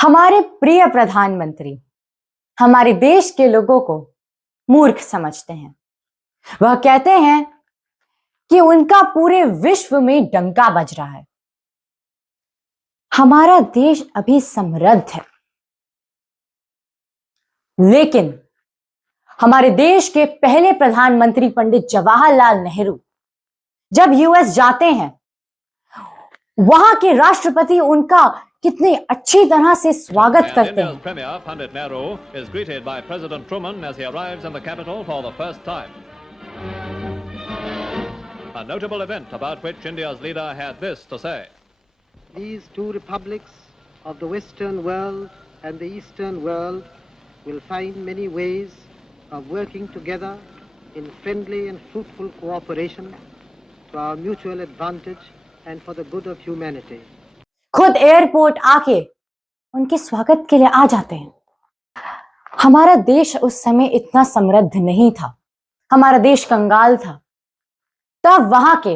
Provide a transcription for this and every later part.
हमारे प्रिय प्रधानमंत्री हमारे देश के लोगों को मूर्ख समझते हैं। वह कहते हैं कि उनका पूरे विश्व में डंका बज रहा है। हमारा देश अभी समृद्ध है, लेकिन हमारे देश के पहले प्रधानमंत्री पंडित जवाहरलाल नेहरू जब यूएस जाते हैं, वहां के राष्ट्रपति उनका कितनी अच्छी तरह से स्वागत करते हैं। Premier Pandit Nehru is greeted by President Truman as he arrives in the capital for the first time. A notable event about which India's leader had this to say. These two republics of the Western world and the Eastern world will find many ways of working together in friendly and fruitful cooperation to our mutual advantage and for the good of humanity. खुद airport आके उनके स्वागत के लिए आ जाते हैं। हमारा देश उस समय इतना समृद्ध नहीं था, हमारा देश कंगाल था। तब वहां के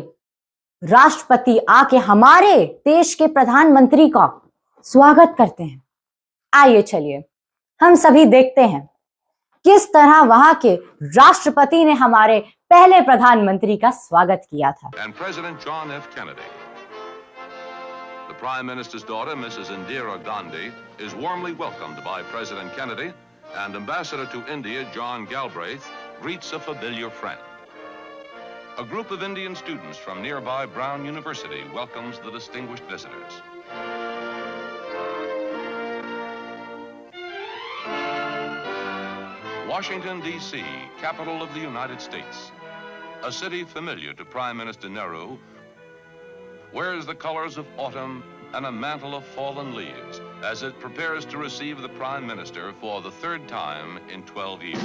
राष्ट्रपति आके हमारे देश के प्रधानमंत्री का स्वागत करते हैं। आइए चलिए हम सभी देखते हैं किस तरह वहां के राष्ट्रपति ने हमारे पहले प्रधानमंत्री का स्वागत किया था। And President John F. Kennedy, the Prime Minister's daughter, Mrs. Indira Gandhi, is warmly welcomed by President Kennedy, and Ambassador to India, John Galbraith, greets a familiar friend. A group of Indian students from nearby Brown University welcomes the distinguished visitors. Washington, D.C., capital of the United States. A city familiar to Prime Minister Nehru, wears the colors of autumn and a mantle of fallen leaves as it prepares to receive the Prime Minister for the third time in 12 years.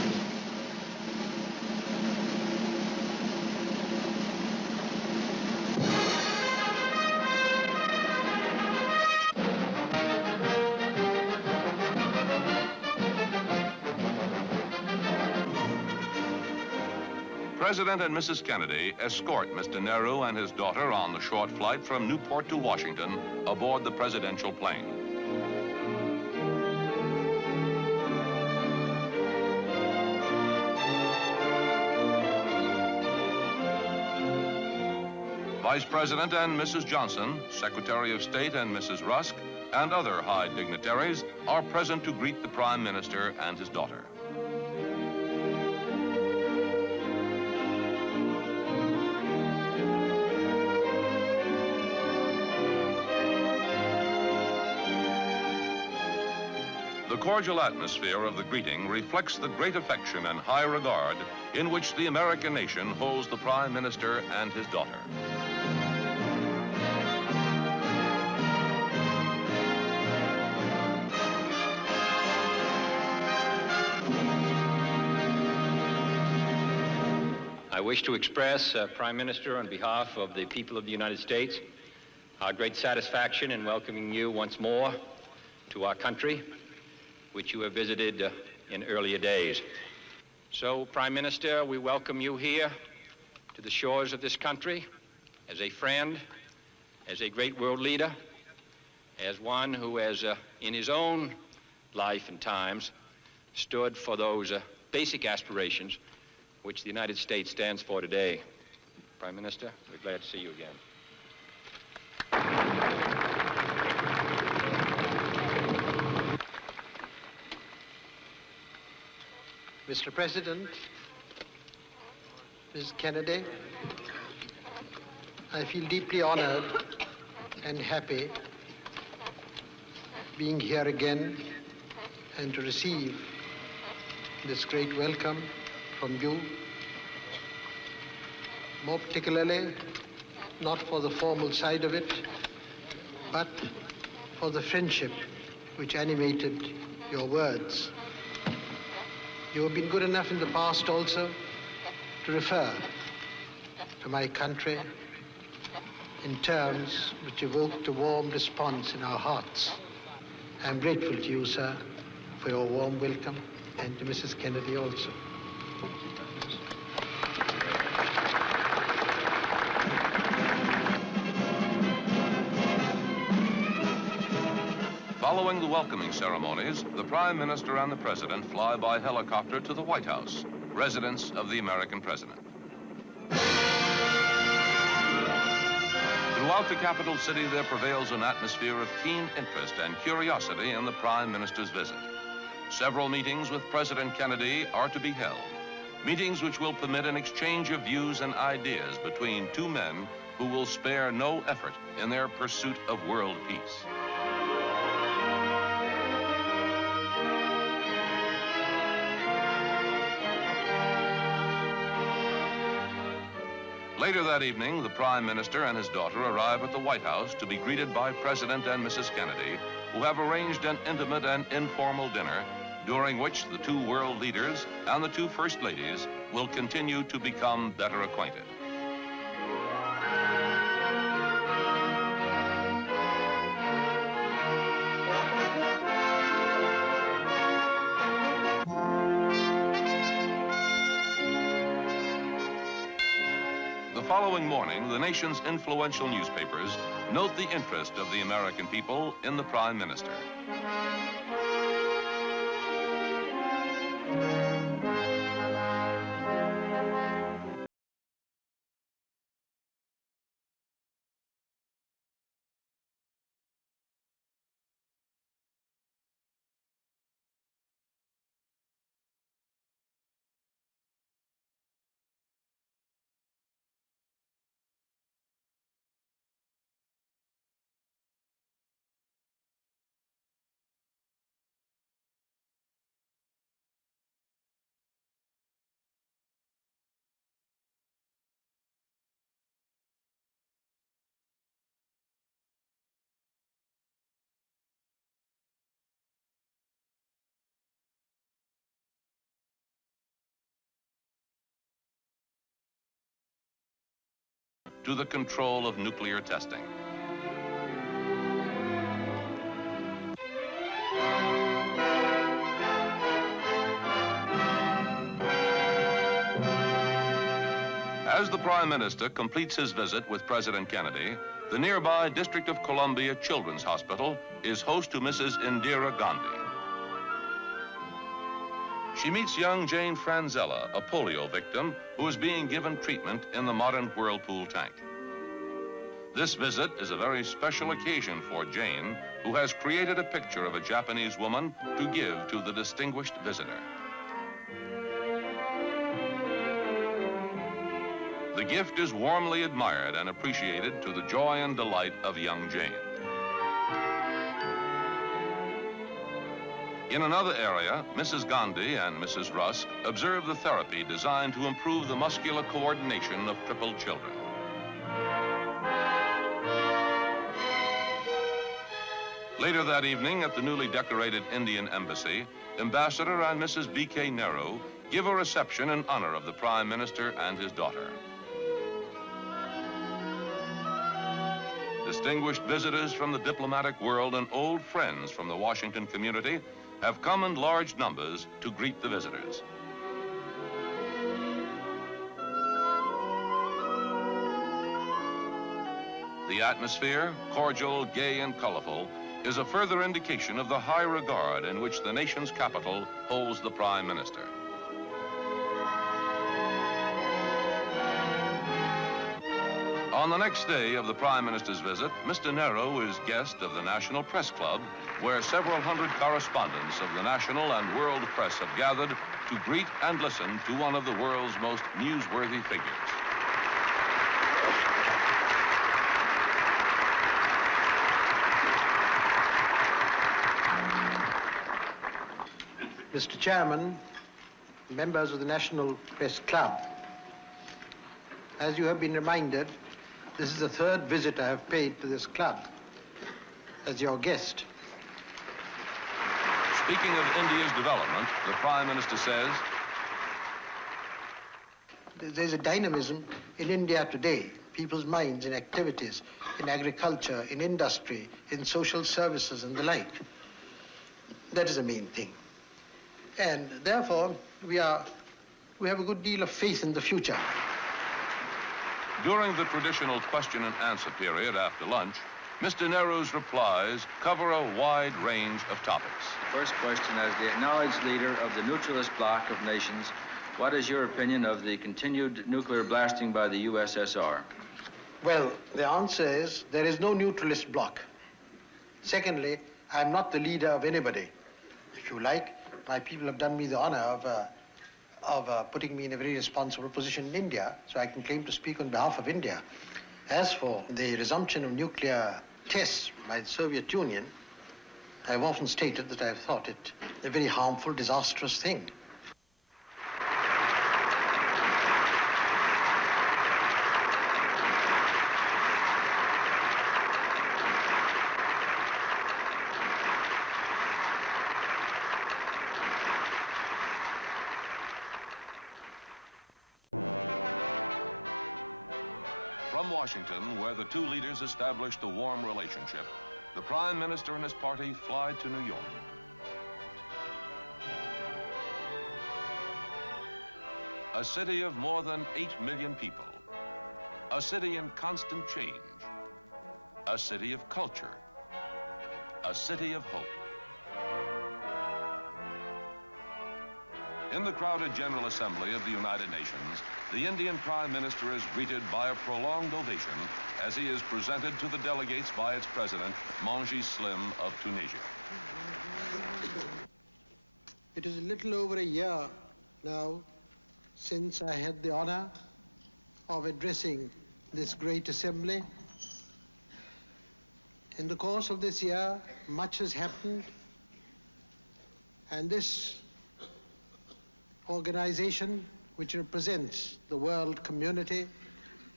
President and Mrs. Kennedy escort Mr. Nehru and his daughter on the short flight from Newport to Washington aboard the presidential plane. Vice President and Mrs. Johnson, Secretary of State and Mrs. Rusk, and other high dignitaries are present to greet the Prime Minister and his daughter. The cordial atmosphere of the greeting reflects the great affection and high regard in which the American nation holds the Prime Minister and his daughter. I wish to express, Prime Minister, on behalf of the people of the United States, our great satisfaction in welcoming you once more to our country, which you have visited in earlier days. So, Prime Minister, we welcome you here to the shores of this country as a friend, as a great world leader, as one who has, in his own life and times, stood for those basic aspirations which the United States stands for today. Prime Minister, we're glad to see you again. Mr. President, Ms. Kennedy, I feel deeply honored and happy being here again and to receive this great welcome from you, more particularly not for the formal side of it, but for the friendship which animated your words. You have been good enough in the past also to refer to my country in terms which evoked a warm response in our hearts. I am grateful to you, sir, for your warm welcome, and to Mrs. Kennedy also. Following Following the welcoming ceremonies, the Prime Minister and the President fly by helicopter to the White House, residence of the American President. Throughout the capital city, there prevails an atmosphere of keen interest and curiosity in the Prime Minister's visit. Several meetings with President Kennedy are to be held, meetings which will permit an exchange of views and ideas between two men who will spare no effort in their pursuit of world peace. Later that evening, the Prime Minister and his daughter arrive at the White House to be greeted by President and Mrs. Kennedy, who have arranged an intimate and informal dinner during which the two world leaders and the two First Ladies will continue to become better acquainted. The following morning, the nation's influential newspapers note the interest of the American people in the Prime Minister. To the control of nuclear testing. As the Prime Minister completes his visit with President Kennedy, the nearby District of Columbia Children's Hospital is host to Mrs. Indira Gandhi. She meets young Jane Franzella, a polio victim who is being given treatment in the modern Whirlpool tank. This visit is a very special occasion for Jane, who has created a picture of a Japanese woman to give to the distinguished visitor. The gift is warmly admired and appreciated to the joy and delight of young Jane. In another area, Mrs. Gandhi and Mrs. Rusk observe the therapy designed to improve the muscular coordination of crippled children. Later that evening at the newly decorated Indian Embassy, Ambassador and Mrs. P.T. Nehru give a reception in honor of the Prime Minister and his daughter. Distinguished visitors from the diplomatic world and old friends from the Washington community have come in large numbers to greet the visitors. The atmosphere, cordial, gay, and colorful, is a further indication of the high regard in which the nation's capital holds the Prime Minister. On the next day of the Prime Minister's visit, Mr. Nehru is guest of the National Press Club, where several hundred correspondents of the national and world press have gathered to greet and listen to one of the world's most newsworthy figures. Mr. Chairman, members of the National Press Club, as you have been reminded, this is the third visit I have paid to this club as your guest. Speaking of India's development, the Prime Minister says, there's a dynamism in India today, people's minds in activities, in agriculture, in industry, in social services and the like. That is the main thing. And therefore, we have a good deal of faith in the future. during the traditional question and answer period after lunch, Mr. Nehru's replies cover a wide range of topics. First question, as the acknowledged leader of the neutralist bloc of nations, what is your opinion of the continued nuclear blasting by the USSR? Well, the answer is there is no neutralist bloc. Secondly, I'm not the leader of anybody. If you like, my people have done me the honor of putting me in a very responsible position in India, so I can claim to speak on behalf of India. As for the resumption of nuclear tests by the Soviet Union, I've often stated that I've thought it a very harmful, disastrous thing. From Washington, where the two leaders established a warm relationship, the Prime Minister and his party fly to New York. A city of more than 8 million people. A city in constant change. A city of culture. A city of hope. In the crowded General Assembly of the United Nations, the Indian Prime Minister is greeted by a prolonged ovation as he is presented to the delegates by its president, Manji Slim of Tunisia. It is a little over a year now since I had the honor of addressing this great assembly. In the course of this year, much has happened, and this organization, which represents the world community,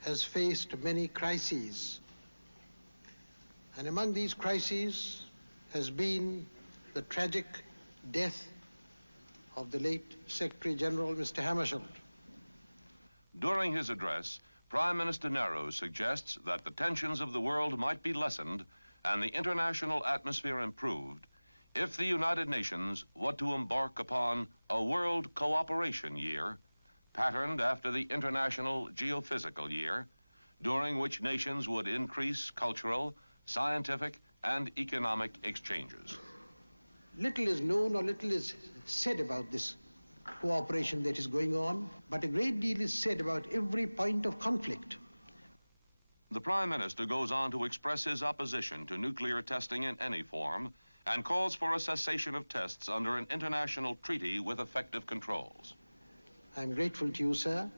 has faced many crises. And among these crises has been the tragic death of the late Secretary General, Mr. Hammarskjöld. During his address, Prime Minister Nehru suggests that the tensions of the world might be lessened and the international atmosphere improved if the United Nations were to embark upon a World Cooperation Year, patterned after the International Geophysical Year, during which nations would increase cultural, scientific, and economic exchanges. Little is known or little is said about this cooperation that is going on, but a great deal is said about every point of conflict. The Prime Minister goes on to express his opposition to nuclear testing in any form and calls for a cessation of tests under an international treaty with effective controls. I'm grateful to you, sir,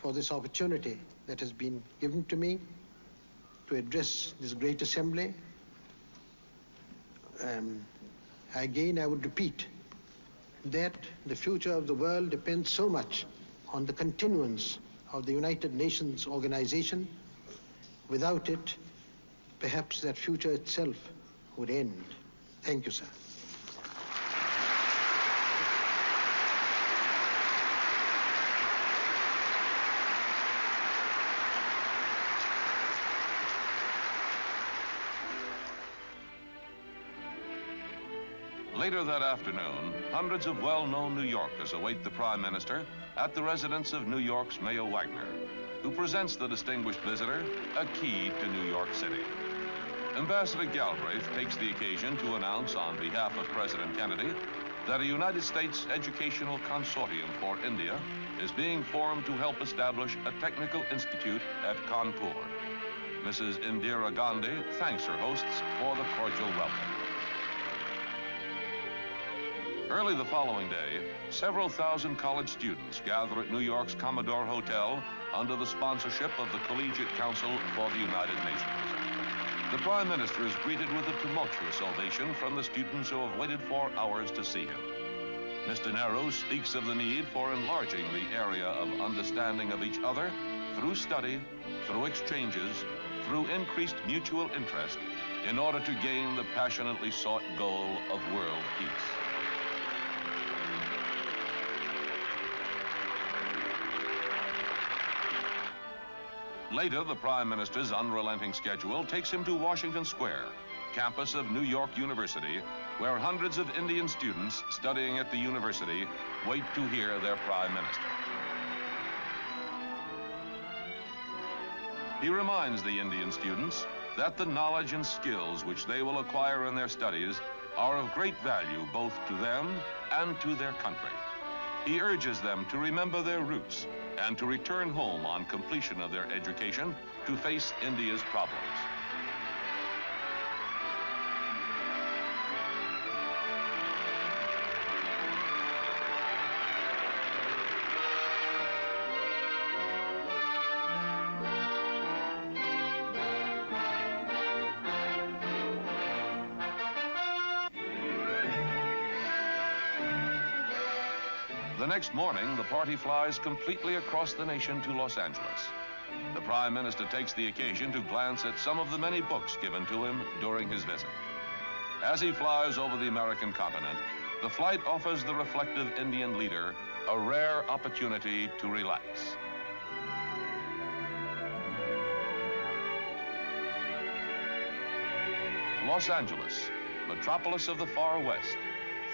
for this opportunity that has been given to me to address this great assembly. Again, I would repeat that the future of the world depends so much on the continuance of the United Nations organization. Without it, perhaps that future itself would end. Thank you, sir. Later that afternoon, hundreds of well-known New Yorkers await the Prime Minister at the residence of New York's Mayor Wagner, who presents the distinguished visitor a key to New York City. Ambassador Galbraith takes the occasion to announce on behalf of President Kennedy that a United States educational consortium for India is being formed to help establish a technical institute at Kanpur. Mrs. Indira Gandhi thanks her hosts for the cordial welcome. Early the following day, several thousand college students gather at New York's Commodore Hotel under the sponsorship of the Collegiate Council for the United Nations. The Prime Minister is greeted with a tumultuous ovation from the students who have waited for hours to see him. Mr. Nehru speaks of the need for enlarging the area of understanding of each other through study, through exchanges, through increased mutual interest, in order to gain the passionately sought goal of world peace. Later, the Prime Minister's unrelenting schedule takes him to Washington Square, campus of New York University, where hundreds of Indian students studying at the university wait to hear their Prime Minister. He reminds the Indian students that the knowledge and skills which they will acquire in their studies are of great value both to them and to their country. He urges them to remember their roots and to return home on completion of their education to face India's problems. The next morning, the party flies completely across the nation to Los Angeles. The Prime Minister takes the occasion to glance at some of the many books given to him during his visit. As he flies over the American continent, the flight offers the reflective Indian leader a rare opportunity to relax. Los Angeles, metropolis of the far west,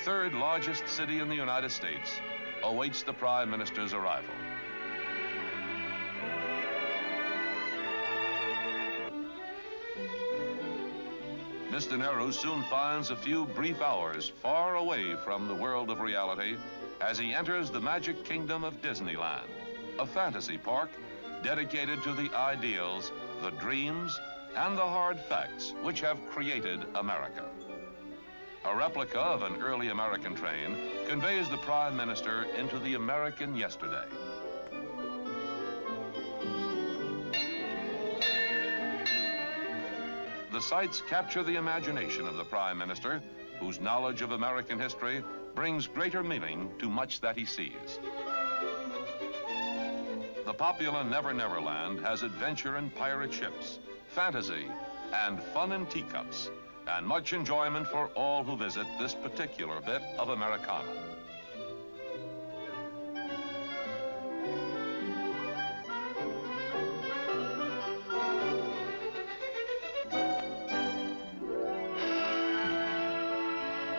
third largest city in the United States, awaits the Prime Minister's arrival. Mr. Nehru soon finds a few brief hours far away from the world of reality as he enters the magic kingdom of Disneyland, a fantasy park dedicated to the ideals, the dreams, and the hard facts which have created America. A replica of an early American train conveys the Prime Minister into the American yesterday. The sights capture the imagination of the Prime Minister, whose knowledge of American history brings greater meaning to much that he sees. The popular Never Never Land has adventure in pirate ships, fantasy, and fun in teacups, and much enjoyment for all who visit this particular bit of Americana.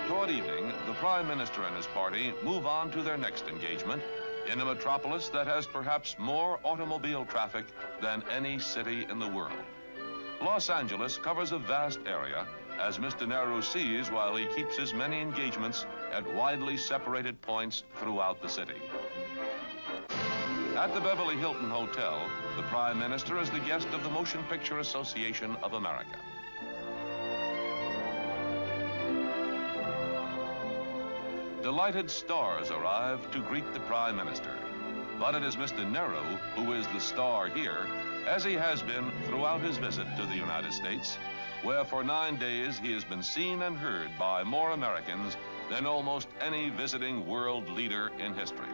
Toward evening, the Prime Minister and his party move on to their next engagement in a metropolis that has perhaps more automobile traffic than any city in the world. Los Angeles covers a vast area, as Mr. Nehru sees while he keeps his many engagements at widely separated points throughout the city. At the Beverly Hilton Hotel, the Prime Minister is the guest of the Motion Picture Association of America. Delighted stars arrive to greet the Prime Minister. But it is Mr. Nehru who is the star here, as he has been throughout his visit to the United States, where for 9 days he has been seen and heard by more Americans than almost any visiting world leader in history.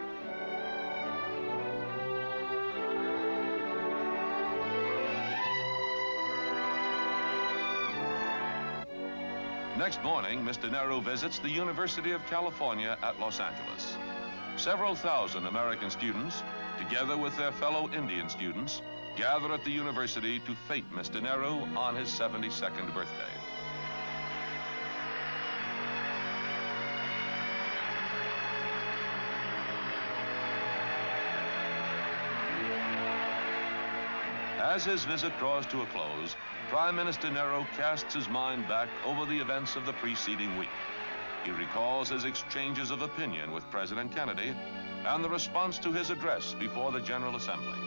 Next morning, Mr. Nehru visits the University of California at Los Angeles. Several thousand American students, together with their fellow Indian students, gather at the university to fete Mr. Nehru on his 72nd birthday. As his visit draws to a close, Prime Minister Nehru casts his mind back over the events of the preceding week. He recalls his exchanges of opinion with President Kennedy and the response to his address before the General Assembly.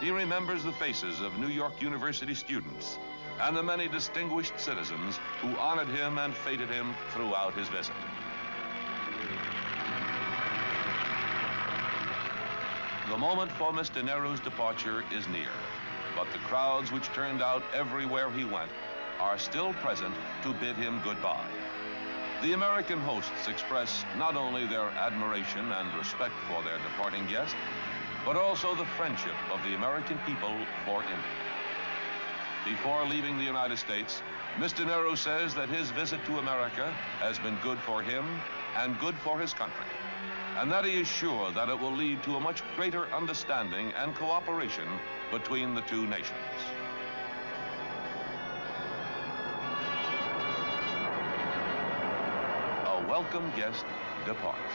He remembers the faces of New York University students and the many distinguished citizens who honored him and feted him throughout his visit. The moment for Mr. Nehru's departure is near, but the crowds which turned out everywhere he went are still present to bid him goodbye. The American hosts express not only their admiration and respect for their departing guest, but also the friendship of the American people for India. Before leaving the United States, Mr. Nehru says that his visit to America has been good for him and good for his country, and that he is sure that it will lead to a much greater understanding and cooperation between the two nations. A welcome guest departs.